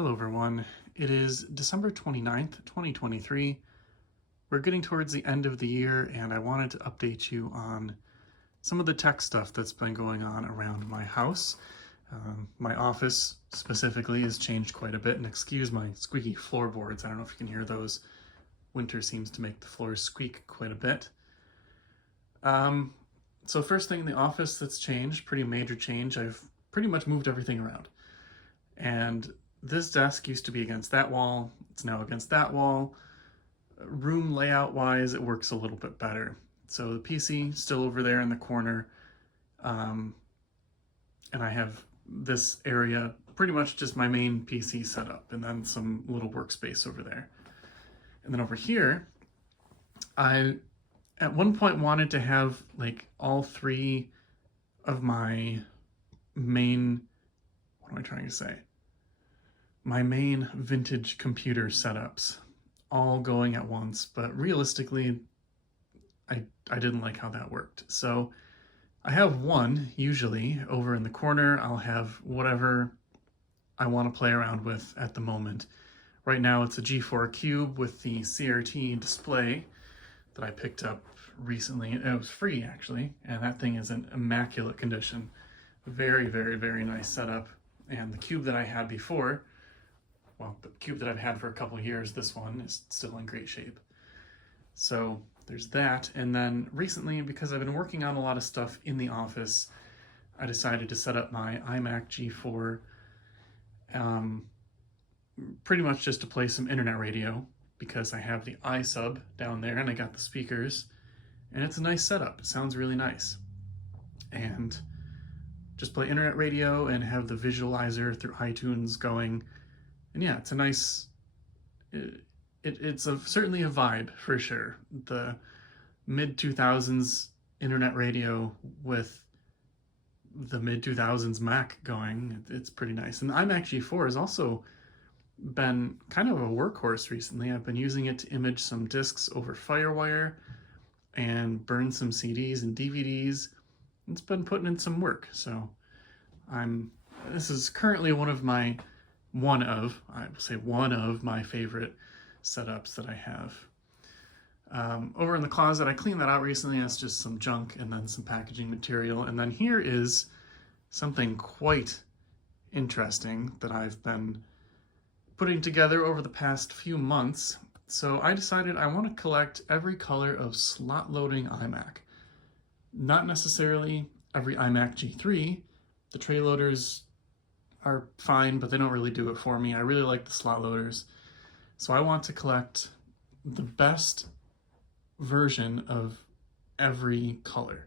Hello everyone. It is December 29th, 2023. We're getting towards the end of the year and I wanted to update you on some of the tech stuff that's been going on around my house. My office specifically has changed quite a bit, and excuse my squeaky floorboards. I don't know if you can hear those. Winter seems to make the floors squeak quite a bit. So first thing in the office that's changed, pretty major change, I've pretty much moved everything around. And this desk used to be against that wall, it's now against that wall. Room layout wise, it works a little bit better. So the PC still over there in the corner, and I have this area pretty much just my main PC setup, and then some little workspace over there. And then over here, I at one point wanted to have like all three of my main, what am I trying to say? My main vintage computer setups all going at once, but realistically, I didn't like how that worked. So I have one usually over in the corner. I'll have whatever I want to play around with at the moment. Right now it's a G4 Cube with the CRT display that I picked up recently. It was free actually, and that thing is in immaculate condition. Very, very, very nice setup. And the cube that I had before, well, the cube that I've had for a couple of years, this one is still in great shape. So there's that. And then recently, because I've been working on a lot of stuff in the office, I decided to set up my iMac G4 pretty much just to play some internet radio, because I have the iSub down there and I got the speakers, and it's a nice setup. It sounds really nice. And just play internet radio and have the visualizer through iTunes going. And yeah, it's a nice, it's certainly a vibe for sure. The mid-2000s internet radio with the mid-2000s Mac going, it's pretty nice. And the iMac G4 has also been kind of a workhorse recently. I've been using it to image some discs over FireWire and burn some CDs and DVDs. It's been putting in some work, so this is currently one of my favorite setups that I have. Over in the closet, I cleaned that out recently. It's just some junk and then some packaging material. And then here is something quite interesting that I've been putting together over the past few months. So I decided I want to collect every color of slot loading iMac. Not necessarily every iMac G3. The tray loaders are fine, but they don't really do it for me. I really like the slot loaders. So I want to collect the best version of every color.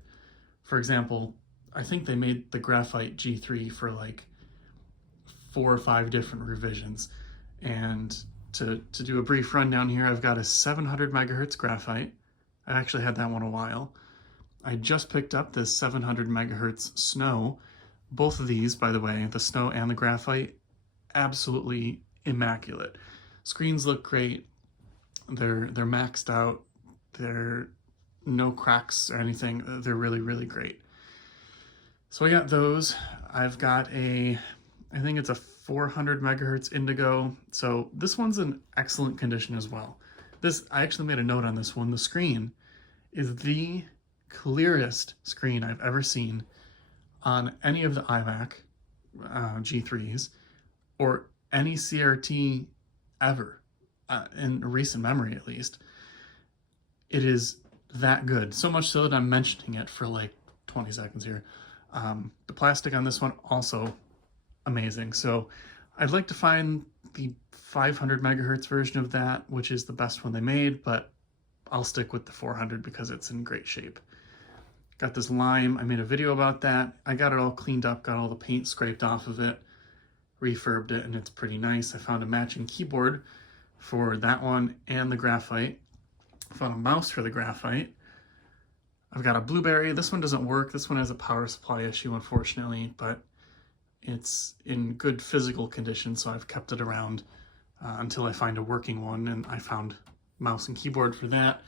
For example, I think they made the Graphite G3 for like 4 or 5 different revisions. And to do a brief rundown here, I've got a 700 megahertz Graphite. I actually had that one a while. I just picked up this 700 megahertz Snow. Both of these, by the way, the Snow and the Graphite, absolutely immaculate. Screens look great. They're maxed out. They're no cracks or anything. They're really, really great. So I got those. I've got I think it's a 400 megahertz Indigo. So this one's in excellent condition as well. I actually made a note on this one. The screen is the clearest screen I've ever seen on any of the iMac G3s or any CRT ever, in recent memory at least. It is that good. So much so that I'm mentioning it for like 20 seconds here. The plastic on this one also amazing. So I'd like to find the 500 megahertz version of that, which is the best one they made, but I'll stick with the 400 because it's in great shape. Got this Lime. I made a video about that. I got it all cleaned up, got all the paint scraped off of it, refurbed it, and it's pretty nice. I found a matching keyboard for that one and the Graphite. I found a mouse for the Graphite. I've got a Blueberry. This one doesn't work. This one has a power supply issue, unfortunately, but it's in good physical condition, so I've kept it around until I find a working one, and I found mouse and keyboard for that.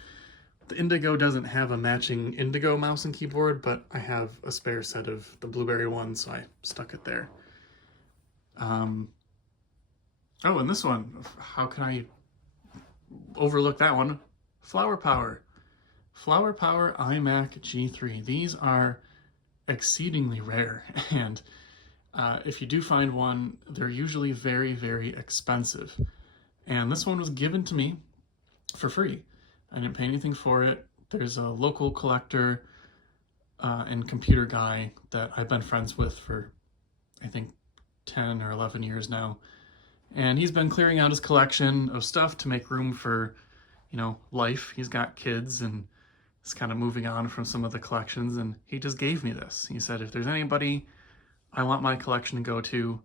The Indigo doesn't have a matching Indigo mouse and keyboard, but I have a spare set of the Blueberry one, so I stuck it there. Oh, and this one, how can I overlook that one? Flower Power. Flower Power iMac G3. These are exceedingly rare, and if you do find one, they're usually very, very expensive. And this one was given to me for free. I didn't pay anything for it. There's a local collector and computer guy that I've been friends with for, I think, 10 or 11 years now. And he's been clearing out his collection of stuff to make room for, you know, life. He's got kids and is kind of moving on from some of the collections, and he just gave me this. He said, if there's anybody I want my collection to go to,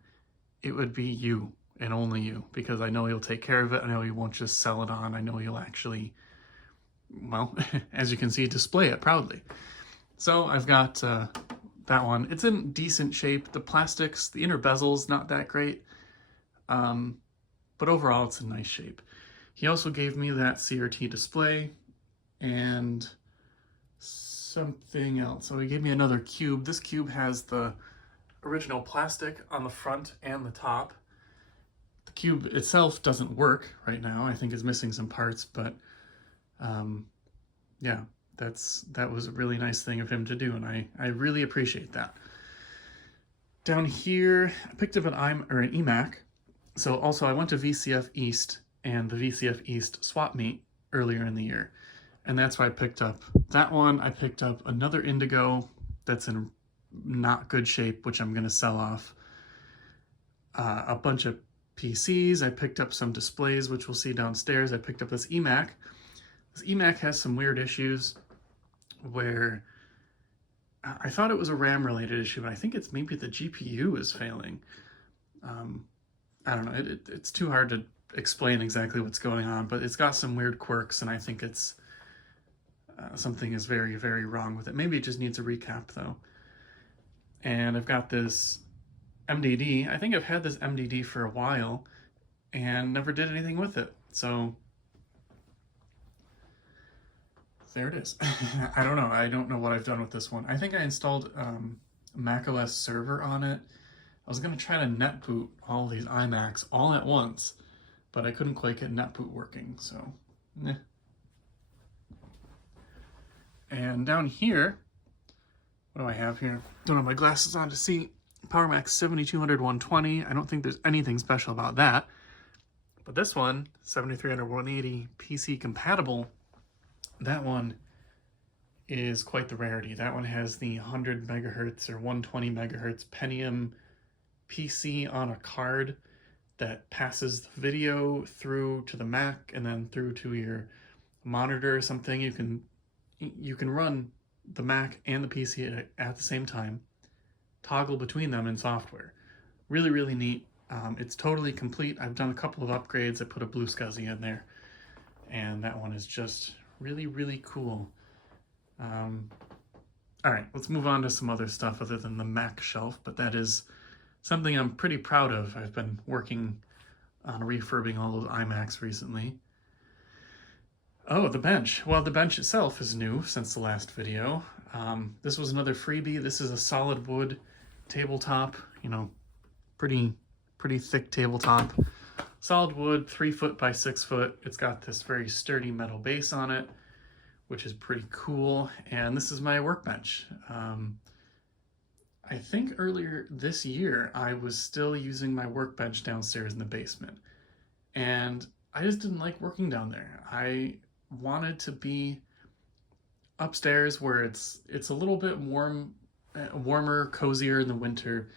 it would be you and only you, because I know you'll take care of it. I know you won't just sell it on. I know you'll actually, well, as you can see, display it proudly. So I've got that one. It's in decent shape. The plastics, the inner bezel's not that great, but overall it's in nice shape. He also gave me that CRT display and something else. So he gave me another cube. This cube has the original plastic on the front and the top. The cube itself doesn't work right now. I think it's missing some parts, but yeah, that was a really nice thing of him to do, and I really appreciate that. Down here, I picked up an eMac. So also I went to VCF East and the VCF East swap meet earlier in the year, and that's why I picked up that one. I picked up another Indigo that's in not good shape, which I'm going to sell off. A bunch of PCs. I picked up some displays, which we'll see downstairs. I picked up this eMac. This eMac has some weird issues where I thought it was a RAM related issue, but I think it's maybe the GPU is failing. I don't know. It's too hard to explain exactly what's going on, but it's got some weird quirks, and I think it's something is very, very wrong with it. Maybe it just needs a recap though. And I've got this MDD. I think I've had this MDD for a while and never did anything with it. So there it is. I don't know. I don't know what I've done with this one. I think I installed macOS Server on it. I was going to try to netboot all these iMacs all at once, but I couldn't quite get netboot working, so eh. And down here, what do I have here? Don't have my glasses on to see. PowerMax 7200 120. I don't think there's anything special about that. But this one, 7300 180 PC compatible, that one is quite the rarity. That one has the 100 megahertz or 120 megahertz Pentium PC on a card that passes the video through to the Mac and then through to your monitor or something. You can run the Mac and the PC at the same time, toggle between them in software. Really, really neat. It's totally complete. I've done a couple of upgrades. I put a Blue SCSI in there, and that one is just really, really cool. All right, let's move on to some other stuff other than the Mac shelf, but that is something I'm pretty proud of. I've been working on refurbing all those iMacs recently. Oh, the bench. Well, the bench itself is new since the last video. This was another freebie. This is a solid wood tabletop, you know, pretty thick tabletop. Solid wood, 3 foot by 6 foot. It's got this very sturdy metal base on it, which is pretty cool. And this is my workbench. I think earlier this year, I was still using my workbench downstairs in the basement. And I just didn't like working down there. I wanted to be upstairs where it's a little bit warmer, cozier in the winter,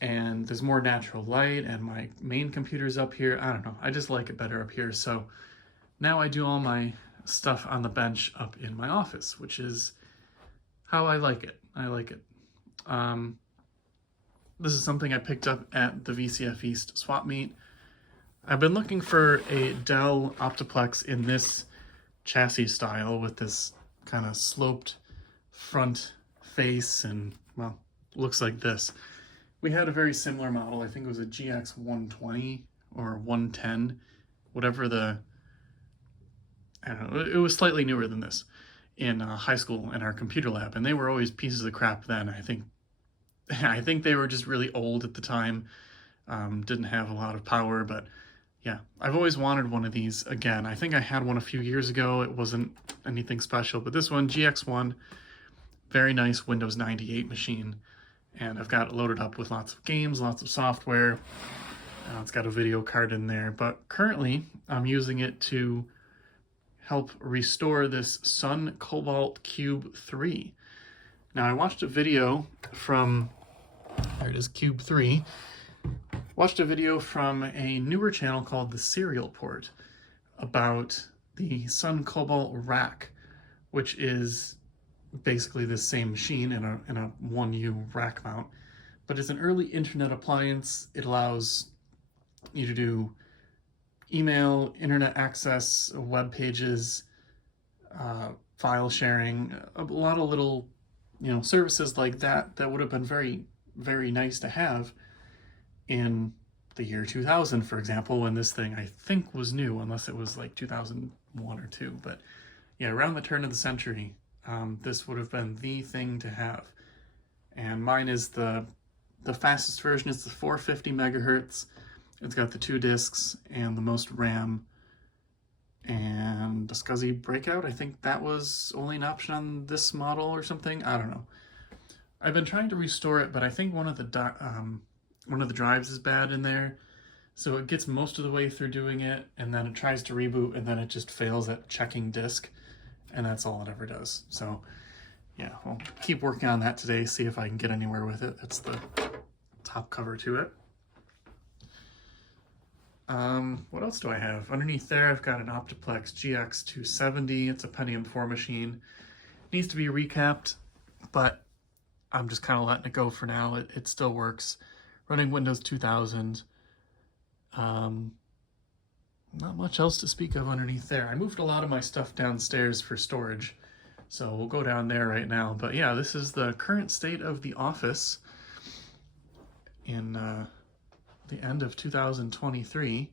and there's more natural light, and my main computer's up here. I don't know. I just like it better up here. So now I do all my stuff on the bench up in my office, which is how I like it. I like it. This is something I picked up at the VCF East swap meet. I've been looking for a Dell Optiplex in this chassis style with this kind of sloped front face and, well, looks like this. We had a very similar model. I think it was a GX 120 or 110, whatever the, I don't know, it was slightly newer than this in high school in our computer lab, and they were always pieces of crap then. I think they were just really old at the time. Didn't have a lot of power, but yeah, I've always wanted one of these again. I think I had one a few years ago. It wasn't anything special, but this one, GX1, very nice Windows 98 machine. And I've got it loaded up with lots of games, lots of software. It's got a video card in there, but currently I'm using it to help restore this Sun Cobalt Cube 3. Now I watched a video from, there it is, Cube 3. Watched a video from a newer channel called The Serial Port about the Sun Cobalt rack, which is basically the same machine in a 1U rack mount, but it's an early internet appliance. It allows you to do email, internet access, web pages, file sharing, a lot of little, services like that would have been very, very nice to have in the year 2000, for example, when this thing I think was new, unless it was like 2001 or 2. But yeah, around the turn of the century, this would have been the thing to have. And mine is the fastest version. It's the 450 megahertz. It's got the 2 discs and the most RAM and a SCSI breakout. I think that was only an option on this model or something. I don't know. I've been trying to restore it, but I think one of the drives is bad in there. So it gets most of the way through doing it, and then it tries to reboot, and then it just fails at checking disk, and that's all it ever does. So yeah, we'll keep working on that today, see if I can get anywhere with it. That's the top cover to it. What else do I have? Underneath there, I've got an Optiplex GX270. It's a Pentium 4 machine. It needs to be recapped, but I'm just kind of letting it go for now. It still works. Running Windows 2000. Not much else to speak of underneath there. I moved a lot of my stuff downstairs for storage, so we'll go down there right now. But yeah, this is the current state of the office in the end of 2023.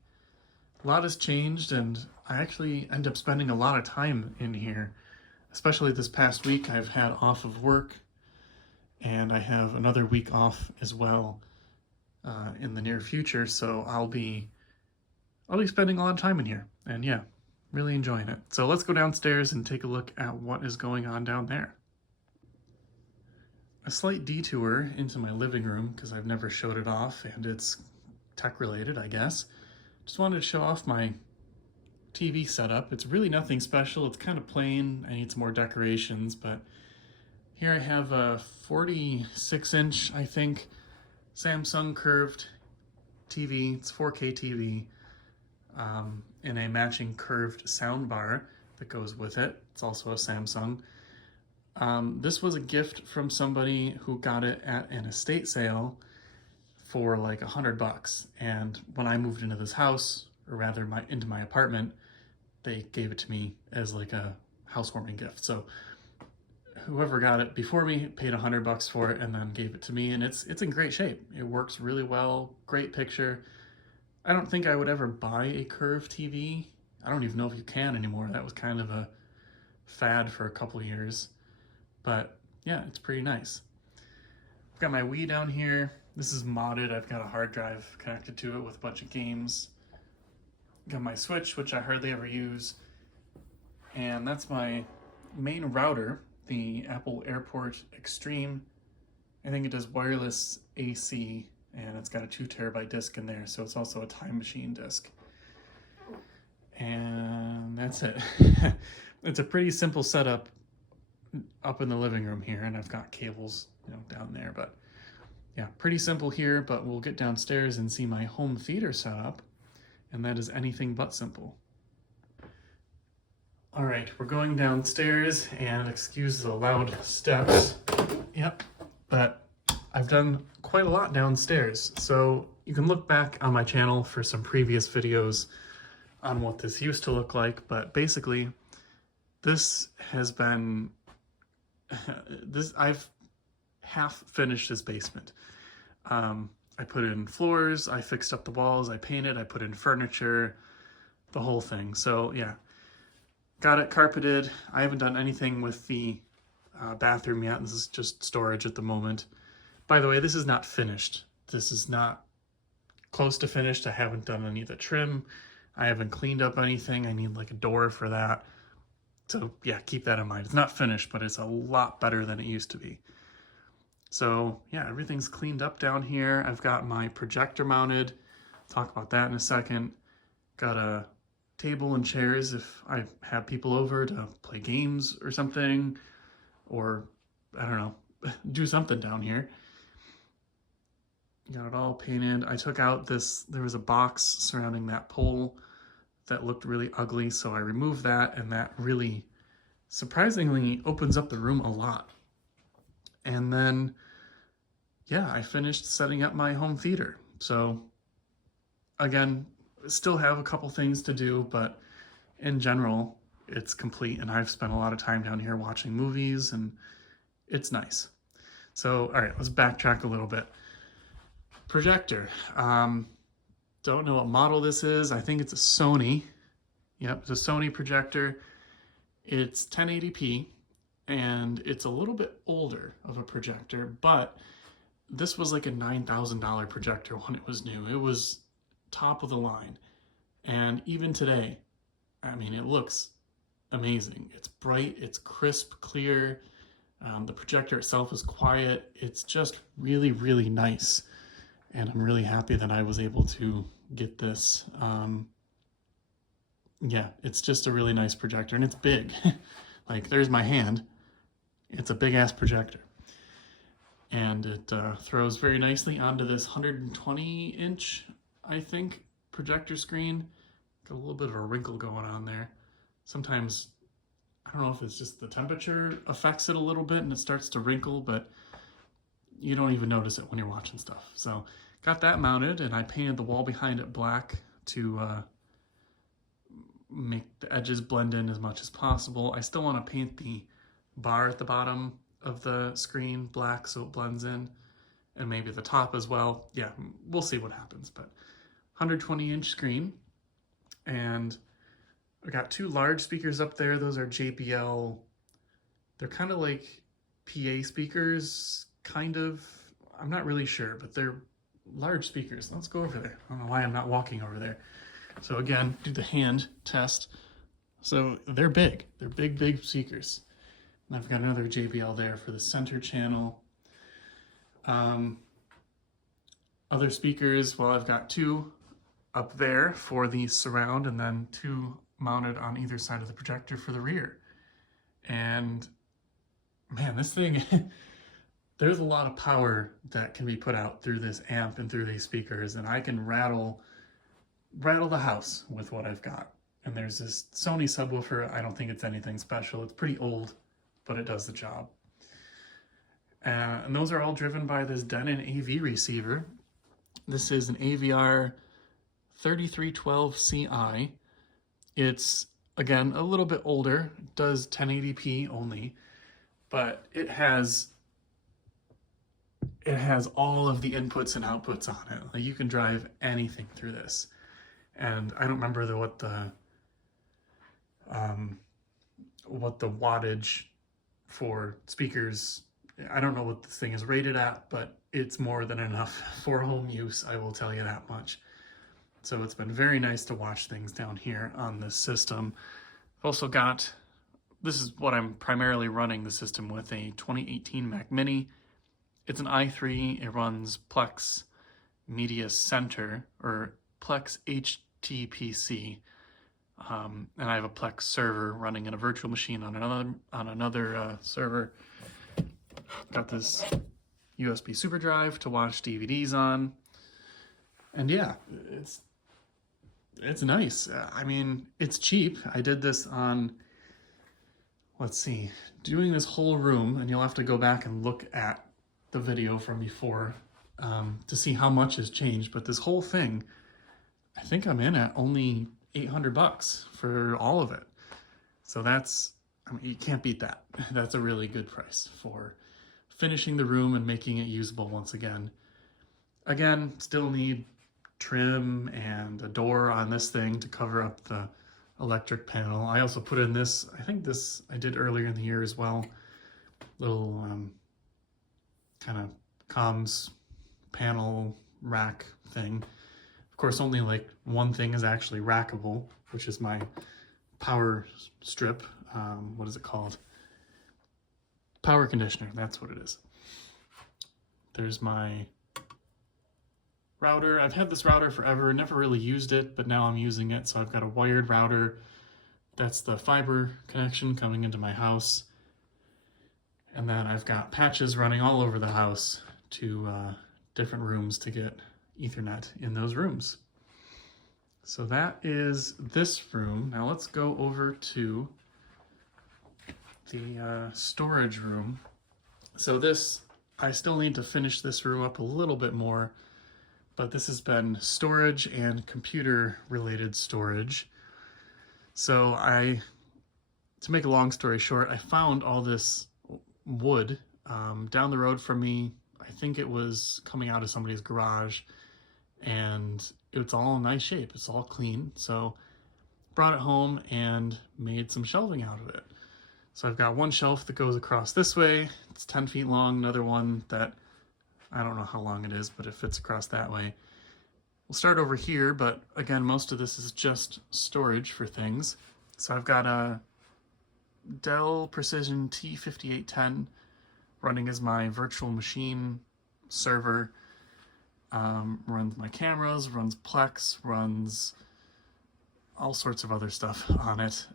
A lot has changed, and I actually end up spending a lot of time in here, especially this past week. I've had off of work, and I have another week off as well in the near future, so I'll be spending a lot of time in here, and yeah, really enjoying it. So let's go downstairs and take a look at what is going on down there. A slight detour into my living room, because I've never showed it off, and it's tech related, I guess. Just wanted to show off my TV setup. It's really nothing special. It's kind of plain. I need some more decorations, but here I have a 46-inch, I think, Samsung curved TV. It's 4K TV, and a matching curved sound bar that goes with it. It's also a Samsung. This was a gift from somebody who got it at an estate sale for like $100, and when I moved into this house, or rather into my apartment, they gave it to me as like a housewarming gift. So whoever got it before me paid $100 for it and then gave it to me, and it's in great shape. It works really well, great picture. I don't think I would ever buy a curved TV. I don't even know if you can anymore. That was kind of a fad for a couple of years, but yeah, it's pretty nice. I've got my Wii down here. This is modded. I've got a hard drive connected to it with a bunch of games. Got my Switch, which I hardly ever use. And that's my main router, the Apple Airport Extreme. I think it does wireless AC, and it's got a 2 terabyte disk in there, so it's also a Time Machine disk. And that's it. It's a pretty simple setup up in the living room here, and I've got cables, down there, but yeah, pretty simple here, but we'll get downstairs and see my home theater setup, and that is anything but simple. All right, we're going downstairs, and excuse the loud steps. Yep, but I've done quite a lot downstairs, so you can look back on my channel for some previous videos on what this used to look like, but basically, this has been, I've half finished this basement. I put in floors, I fixed up the walls, I painted, I put in furniture, the whole thing. So yeah, got it carpeted. I haven't done anything with the bathroom yet. This is just storage at the moment. By the way, this is not finished. This is not close to finished. I haven't done any of the trim. I haven't cleaned up anything. I need like a door for that. So yeah, keep that in mind. It's not finished, but it's a lot better than it used to be. So yeah, everything's cleaned up down here. I've got my projector mounted. Talk about that in a second. Got a table and chairs if I have people over to play games or something, or I don't know, do something down here. Got it all painted. I took out this, there was a box surrounding that pole that looked really ugly, so I removed that, and that really surprisingly opens up the room a lot. And then, yeah, I finished setting up my home theater. So again, still have a couple things to do, but in general, it's complete, and I've spent a lot of time down here watching movies, and it's nice. So, all right, let's backtrack a little bit. Projector. Don't know what model this is. I think it's a Sony. Yep, it's a Sony projector. It's 1080p, and it's a little bit older of a projector, but this was like a $9,000 projector when it was new. It was top of the line. And even today, I mean, it looks amazing. It's bright, it's crisp, clear. The projector itself is quiet. It's just really, really nice. And I'm really happy that I was able to get this. Yeah, it's just a really nice projector, and it's big. Like, there's my hand. It's a big ass projector. And it throws very nicely onto this 120-inch, I think, projector screen. Got a little bit of a wrinkle going on there. Sometimes, I don't know if it's just the temperature affects it a little bit and it starts to wrinkle, but you don't even notice it when you're watching stuff. So got that mounted, and I painted the wall behind it black to make the edges blend in as much as possible. I still want to paint the bar at the bottom of the screen black so it blends in, and maybe the top as well. Yeah, we'll see what happens, but 120-inch screen, and I got two large speakers up there. Those are JBL. They're kind of like PA speakers, kind of. I'm not really sure, but they're large speakers. Let's go over there. I don't know why I'm not walking over there. So again, do the hand test. So they're big. They're big, big speakers. And I've got another JBL there for the center channel. Other speakers, well, I've got two up there for the surround, and then two mounted on either side of the projector for the rear. And man, this thing, there's a lot of power that can be put out through this amp and through these speakers, and I can rattle the house with what I've got. And there's this Sony subwoofer. I don't think it's anything special. It's pretty old, but it does the job. And those are all driven by this Denon AV receiver. This is an AVR 3312CI. It's, again, a little bit older. It does 1080p only, but it has all of the inputs and outputs on it. Like, you can drive anything through this. And I don't remember what the wattage for speakers, I don't know what this thing is rated at, but it's more than enough for home use, I will tell you that much. So it's been very nice to watch things down here on this system. I've also got, this is what I'm primarily running the system with, a 2018 Mac Mini. It's an i3, it runs Plex Media Center, or Plex HTPC, and I have a Plex server running in a virtual machine on another server. Got this USB super drive to watch DVDs on, and yeah, it's nice. I mean, it's cheap. I did this on, let's see, doing this whole room, and you'll have to go back and look at the video from before to see how much has changed, but this whole thing, I think I'm in at only $800 for all of it. So that's, I mean, you can't beat that. That's a really good price for finishing the room and making it usable once again. Again, still need trim and a door on this thing to cover up the electric panel. I also put in this, I think this I did earlier in the year as well, little kind of comms panel rack thing. course, only like one thing is actually rackable, which is my power strip. What is it called? Power conditioner, that's what it is. There's my router. I've had this router forever, never really used it, but now I'm using it. So I've got a wired router. That's the fiber connection coming into my house. And then I've got patches running all over the house to different rooms to get Ethernet in those rooms. So that is this room. Now let's go over to the storage room. So this, I still need to finish this room up a little bit more, but this has been storage and computer related storage. So to make a long story short, I found all this wood down the road from me. I think it was coming out of somebody's garage, and it's all in nice shape. It's all clean. So brought it home and made some shelving out of it. So I've got one shelf that goes across this way. It's 10 feet long. Another one that I don't know how long it is, but it fits across that way. We'll start over here, but again, most of this is just storage for things. So I've got a Dell Precision T5810 running as my virtual machine server. Runs my cameras, runs Plex, runs all sorts of other stuff on it.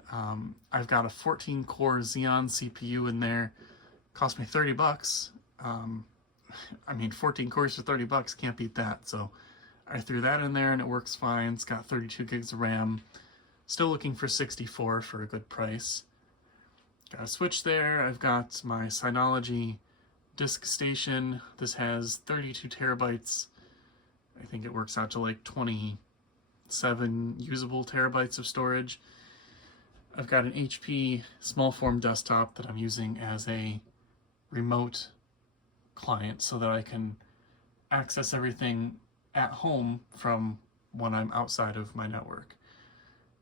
I've got a 14-core Xeon CPU in there. Cost me $30. I mean, 14 cores for $30, can't beat that. So I threw that in there and it works fine. It's got 32 gigs of RAM. Still looking for 64 for a good price. Got a switch there. I've got my Synology disk station. This has 32 terabytes. I think it works out to like 27 usable terabytes of storage. I've got an HP small form desktop that I'm using as a remote client so that I can access everything at home from when I'm outside of my network.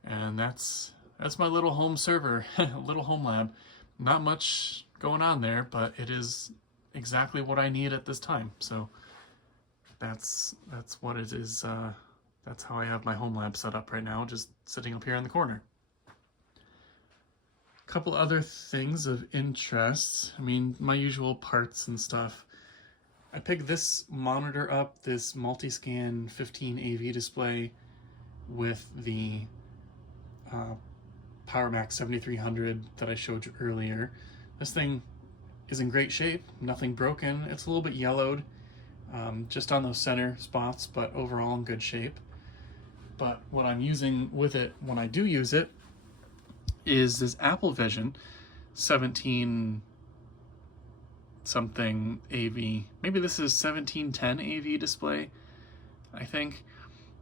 And that's my little home server, little home lab. Not much going on there, but it is exactly what I need at this time. So that's what it is. That's how I have my home lab set up right now, just sitting up here in the corner. A couple other things of interest. I mean, my usual parts and stuff. I picked this monitor up, this Multiscan 15 AV display with the PowerMax 7300 that I showed you earlier. This thing is in great shape, nothing broken. It's a little bit yellowed, just on those center spots, but overall in good shape. But what I'm using with it when I do use it is this Apple Vision 17 something AV. Maybe this is 1710 AV display, I think.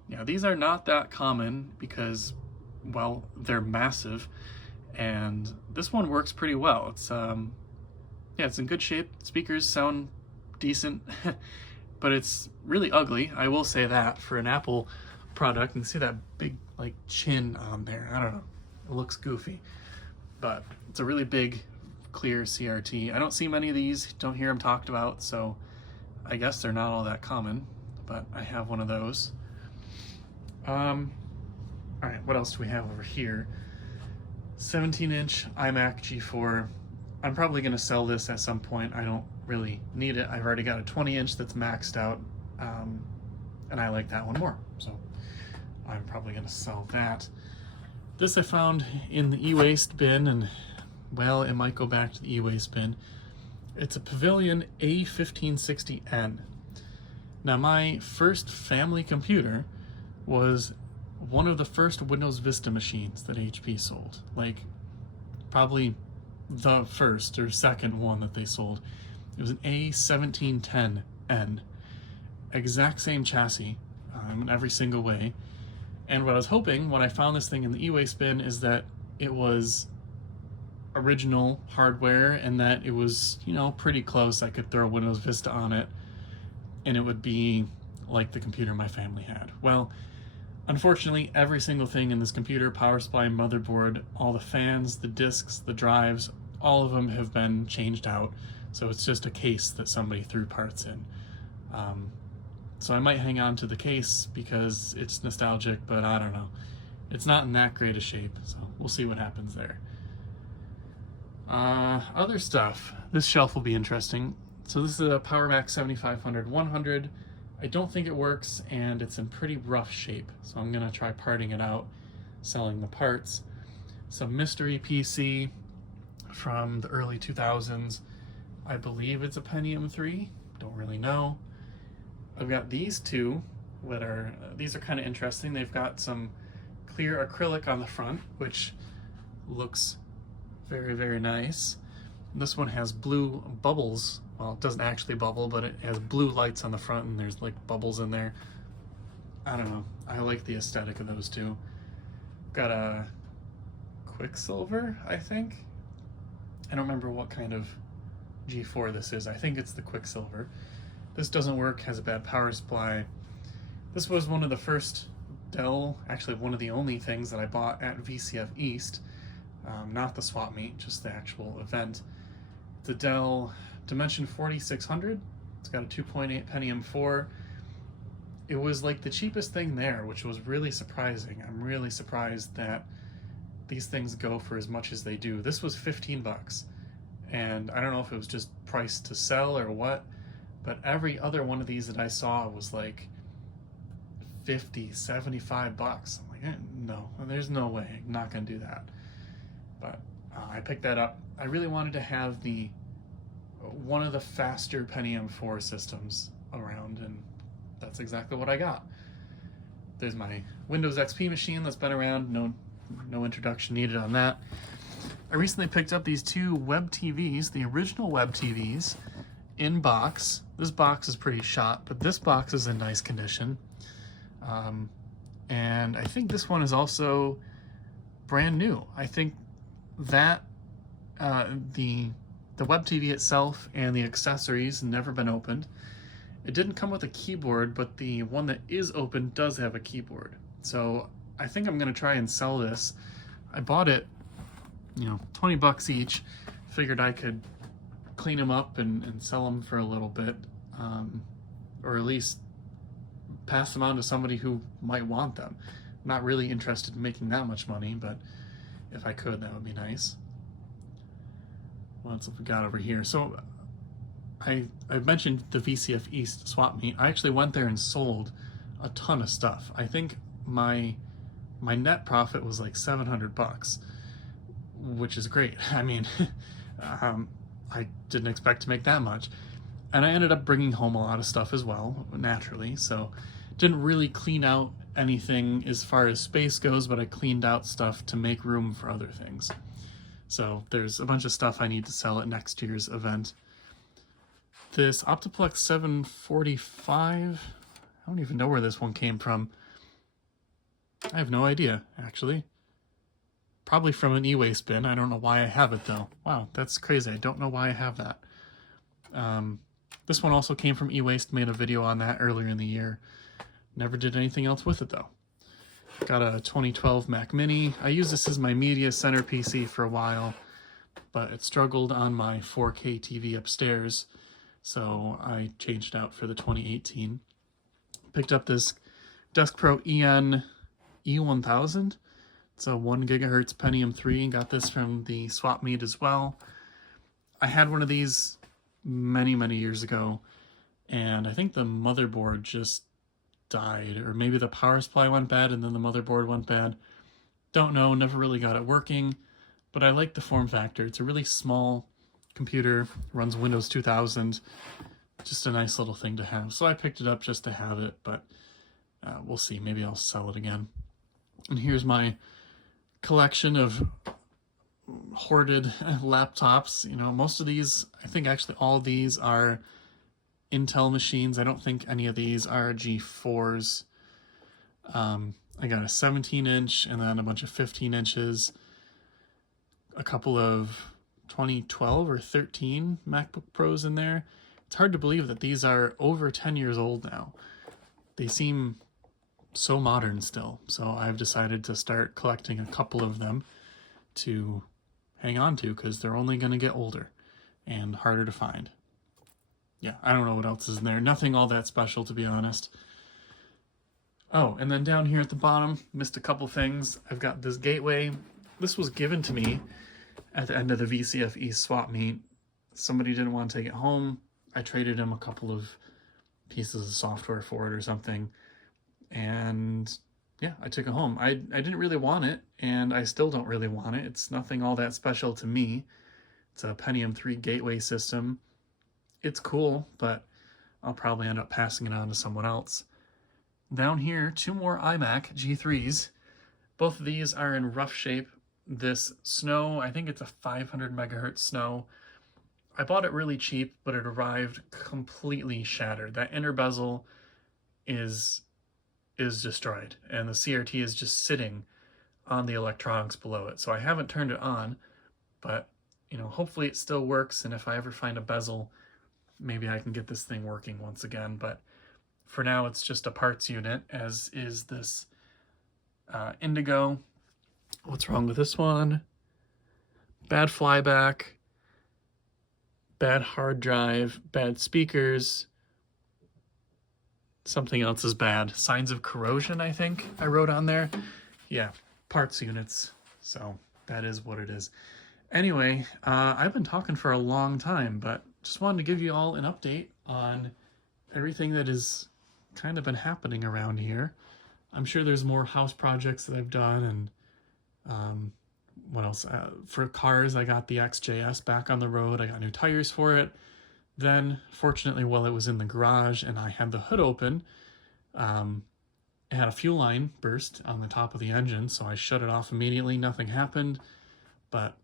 Yeah, these are not that common because, well, they're massive, and this one works pretty well. It's yeah, it's in good shape. Speakers sound decent, but it's really ugly. I will say that for an Apple product. You can see that big like chin on there. I don't know. It looks goofy, but it's a really big, clear CRT. I don't see many of these. Don't hear them talked about, so I guess they're not all that common. But I have one of those. All right, what else do we have over here? 17-inch iMac G4. I'm probably going to sell this at some point. I don't really need it. I've already got a 20-inch that's maxed out, and I like that one more. So I'm probably going to sell that. This I found in the e-waste bin, and well, it might go back to the e-waste bin. It's a Pavilion A1560N. Now, my first family computer was one of the first Windows Vista machines that HP sold. Like, probably the first or second one that they sold. It was an A1710N. Exact same chassis in every single way. And what I was hoping when I found this thing in the e-waste bin is that it was original hardware and that it was, you know, pretty close. I could throw Windows Vista on it and it would be like the computer my family had. Well, unfortunately, every single thing in this computer, power supply, motherboard, all the fans, the disks, the drives, all of them have been changed out. So it's just a case that somebody threw parts in. So I might hang on to the case because it's nostalgic, but I don't know. It's not in that great a shape, so we'll see what happens there. Other stuff. This shelf will be interesting. So this is a PowerMax 7500-100. I don't think it works, and it's in pretty rough shape. So I'm gonna try parting it out, selling the parts. Some mystery PC from the early 2000s. I believe it's a Pentium 3. Don't really know. I've got these two that are, these are kind of interesting. They've got some clear acrylic on the front, which looks very, very nice. This one has blue bubbles. Well, it doesn't actually bubble, but it has blue lights on the front and there's like bubbles in there. I don't know. I like the aesthetic of those two. Got a Quicksilver, I think. I don't remember what kind of G4 this is. I think it's the Quicksilver. This doesn't work, has a bad power supply. This was one of the first Dell, actually one of the only things that I bought at VCF East. Not the swap meet, just the actual event. The Dell Dimension 4600. It's got a 2.8 Pentium 4. It was like the cheapest thing there, which was really surprising. I'm really surprised that these things go for as much as they do. This was 15 bucks. And I don't know if it was just priced to sell or what, but every other one of these that I saw was like 50, 75 bucks. I'm like, no, there's no way. I'm not gonna do that. But I picked that up. I really wanted to have one of the faster Pentium 4 systems around, and that's exactly what I got. There's my Windows XP machine that's been around. No introduction needed on that. I recently picked up these two Web TVs, the original Web TVs, in box. This box is pretty shot, but this box is in nice condition. And I think this one is also brand new. I think that the Web TV itself and the accessories never been opened. It didn't come with a keyboard, but the one that is open does have a keyboard. So I think I'm gonna try and sell this. I bought it, 20 bucks each. Figured I could clean them up and sell them for a little bit, or at least pass them on to somebody who might want them. I'm not really interested in making that much money, but if I could, that would be nice. What else have we got over here? So I mentioned the VCF East swap meet. I actually went there and sold a ton of stuff. I think my net profit was like 700 bucks, which is great. I mean, I didn't expect to make that much. And I ended up bringing home a lot of stuff as well, naturally. So didn't really clean out anything as far as space goes, but I cleaned out stuff to make room for other things. So there's a bunch of stuff I need to sell at next year's event. This Optiplex 745, I don't even know where this one came from. I have no idea, actually. Probably from an e-waste bin. I don't know why I have it, though. Wow, that's crazy. I don't know why I have that. This one also came from e-waste. Made a video on that earlier in the year. Never did anything else with it, though. Got a 2012 Mac Mini. I used this as my media center PC for a while, but it struggled on my 4K TV upstairs, so I changed out for the 2018. Picked up this Desk Pro EN E1000. It's a 1 gigahertz Pentium 3. Got this from the swap meet as well. I had one of these many, many years ago, and I think the motherboard just died, or maybe the power supply went bad and then the motherboard went bad. Don't know, never really got it working, but I like the form factor. It's a really small computer, runs Windows 2000, just a nice little thing to have. So I picked it up just to have it, but we'll see, maybe I'll sell it again. And here's my collection of hoarded laptops. Most of these, I think actually all of these are Intel machines. I don't think any of these are G4s. I got a 17-inch and then a bunch of 15 inches, a couple of 2012 or 13 MacBook Pros in there. It's hard to believe that these are over 10 years old now. They seem so modern still, so I've decided to start collecting a couple of them to hang on to, because they're only going to get older and harder to find. yeah, I don't know what else is in there. Nothing all that special, to be honest. Oh, and then down here at the bottom, missed a couple things. I've got this gateway. This was given to me at the end of the VCFE swap meet. Somebody didn't want to take it home. I traded him a couple of pieces of software for it or something. And yeah, I took it home. I didn't really want it, and I still don't really want it. It's nothing all that special to me. It's a Pentium 3 gateway system. It's cool, but I'll probably end up passing it on to someone else. Down here, 2 more iMac G3s. Both of these are in rough shape. This Snow, I think it's a 500 megahertz Snow. I bought it really cheap, but it arrived completely shattered. That inner bezel is destroyed, and the CRT is just sitting on the electronics below it. So I haven't turned it on, but you know, hopefully it still works, and if I ever find a bezel, maybe I can get this thing working once again. But for now, it's just a parts unit, as is this Indigo. What's wrong with this one? Bad flyback, bad hard drive, bad speakers. Something else is bad. Signs of corrosion, I think I wrote on there. Yeah, parts units. So that is what it is. Anyway, I've been talking for a long time, but just wanted to give you all an update on everything that has kind of been happening around here. I'm sure there's more house projects that I've done, and what else? For cars, I got the XJS back on the road. I got new tires for it. Then, fortunately, while it was in the garage and I had the hood open, it had a fuel line burst on the top of the engine, so I shut it off immediately. Nothing happened, but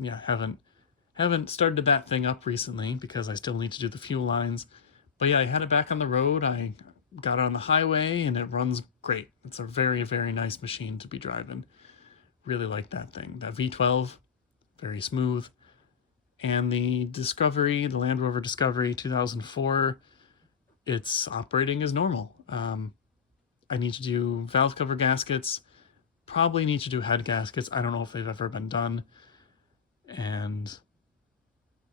yeah, haven't started that thing up recently because I still need to do the fuel lines. But yeah, I had it back on the road. I got it on the highway, and it runs great. It's a very, very nice machine to be driving. Really like that thing. That V12, very smooth. And the Discovery, the Land Rover Discovery 2004, it's operating as normal. I need to do valve cover gaskets, probably need to do head gaskets. I don't know if they've ever been done. And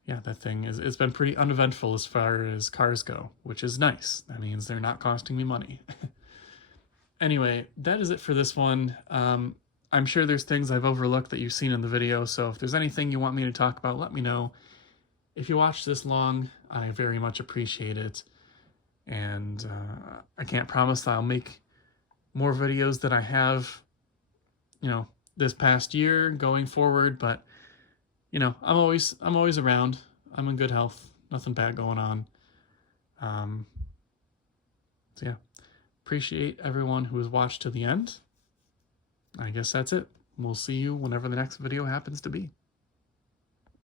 yeah, that thing it's been pretty uneventful as far as cars go, which is nice. That means they're not costing me money. Anyway, that is it for this one. I'm sure there's things I've overlooked that you've seen in the video, so if there's anything you want me to talk about, let me know. If you watched this long, I very much appreciate it. And I can't promise that I'll make more videos than I have, you know, this past year going forward, but you know, I'm always around. I'm in good health. Nothing bad going on. So yeah, appreciate everyone who has watched to the end. I guess that's it. We'll see you whenever the next video happens to be.